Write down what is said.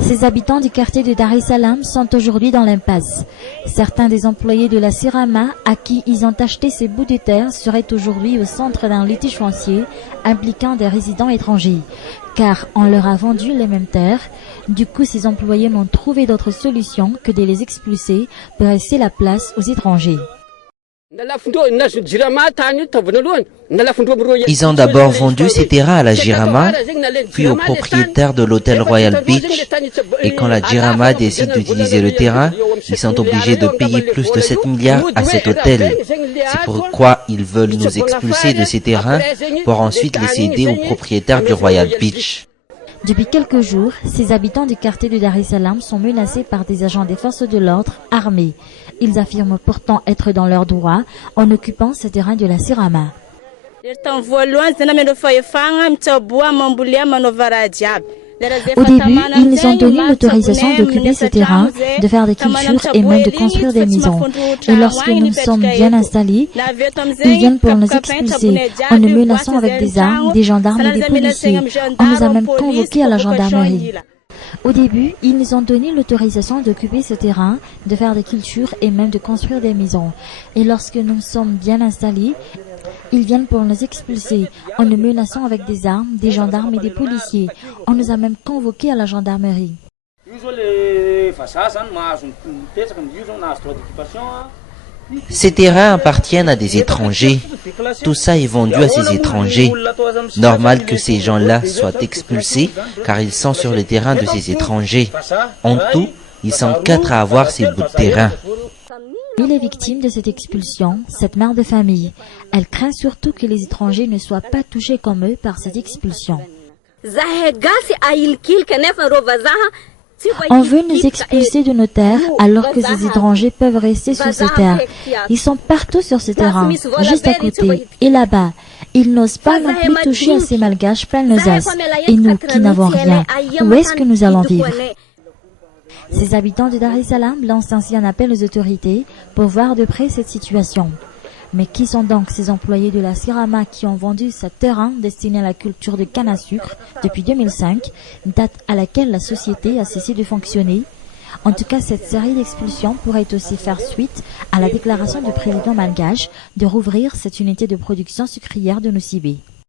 Ces habitants du quartier de Dar es Salaam sont aujourd'hui dans l'impasse. Certains des employés de la Sirama à qui ils ont acheté ces bouts de terre seraient aujourd'hui au centre d'un litige foncier impliquant des résidents étrangers. Car on leur a vendu les mêmes terres. Du coup, ces employés n'ont trouvé d'autre solution que de les expulser pour laisser la place aux étrangers. Ils ont d'abord vendu ces terrains à la Jirama, puis aux propriétaires de l'hôtel Royal Beach. Et quand la Jirama décide d'utiliser le terrain, ils sont obligés de payer plus de 7 milliards à cet hôtel. C'est pourquoi ils veulent nous expulser de ces terrains pour ensuite les céder aux propriétaires du Royal Beach. Depuis quelques jours, ces habitants du quartier de Dar es Salaam sont menacés par des agents des forces de l'ordre armés. Ils affirment pourtant être dans leurs droits en occupant ce terrain de la Sirama. Au début, ils nous ont donné l'autorisation d'occuper ce terrain, de faire des cultures et même de construire des maisons. Et lorsque nous sommes bien installés, ils viennent pour nous expulser en nous menaçant avec des armes, des gendarmes et des policiers. On nous a même convoqués à la gendarmerie. Au début, ils nous ont donné l'autorisation d'occuper ce terrain, de faire des cultures et même de construire des maisons. Et lorsque nous sommes bien installés, ils viennent pour nous expulser en nous menaçant avec des armes, des gendarmes et des policiers. On nous a même convoqués à la gendarmerie. Ces terrains appartiennent à des étrangers. Tout ça est vendu à ces étrangers. Normal que ces gens-là soient expulsés car ils sont sur le terrain de ces étrangers. En tout, ils sont 4 à avoir ces bouts de terrain. Il est victime de cette expulsion, cette mère de famille. Elle craint surtout que les étrangers ne soient pas touchés comme eux par cette expulsion. On veut nous expulser de nos terres alors que ces étrangers peuvent rester sur ces terres. Ils sont partout sur ce terrain, juste à côté et là-bas. Ils n'osent pas non plus toucher à ces malgaches plein nos as. Et nous qui n'avons rien, où est-ce que nous allons vivre? Ces habitants de Dar es Salaam lancent ainsi un appel aux autorités pour voir de près cette situation. Mais qui sont donc ces employés de la Sirama qui ont vendu ce terrain destiné à la culture de canne à sucre depuis 2005, date à laquelle la société a cessé de fonctionner? En tout cas, cette série d'expulsions pourrait aussi faire suite à la déclaration du président malgache de rouvrir cette unité de production sucrière de Nosy Be.